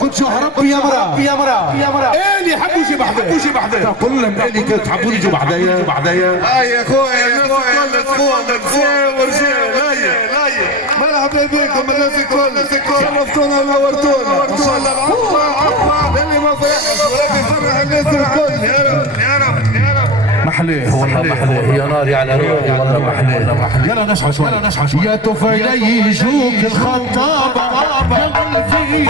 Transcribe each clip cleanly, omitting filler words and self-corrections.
قلت يا ربي يا مرا يا مرا يا مرا اللي يحبوا يجي بحذايا تقول لهم اللي تحبوا يجوا بحذايا يا خويا الناس الكل ورجال مرحبا بكم الناس الكل شرفتونا ونورتونا ان شاء الله العفو اللي ما فرحش ولكن فرح الناس الكل يا رب محليه والله محليه يا ناري على روحي والله محليه يلا نشحى شوي يا طفيلي يجوك الخطابه قلبي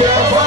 يا